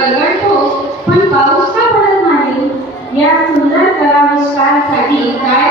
पलवडतो पण पाऊस का पडत नाही? या सुंदर कलाविष्कारासाठी काय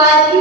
cual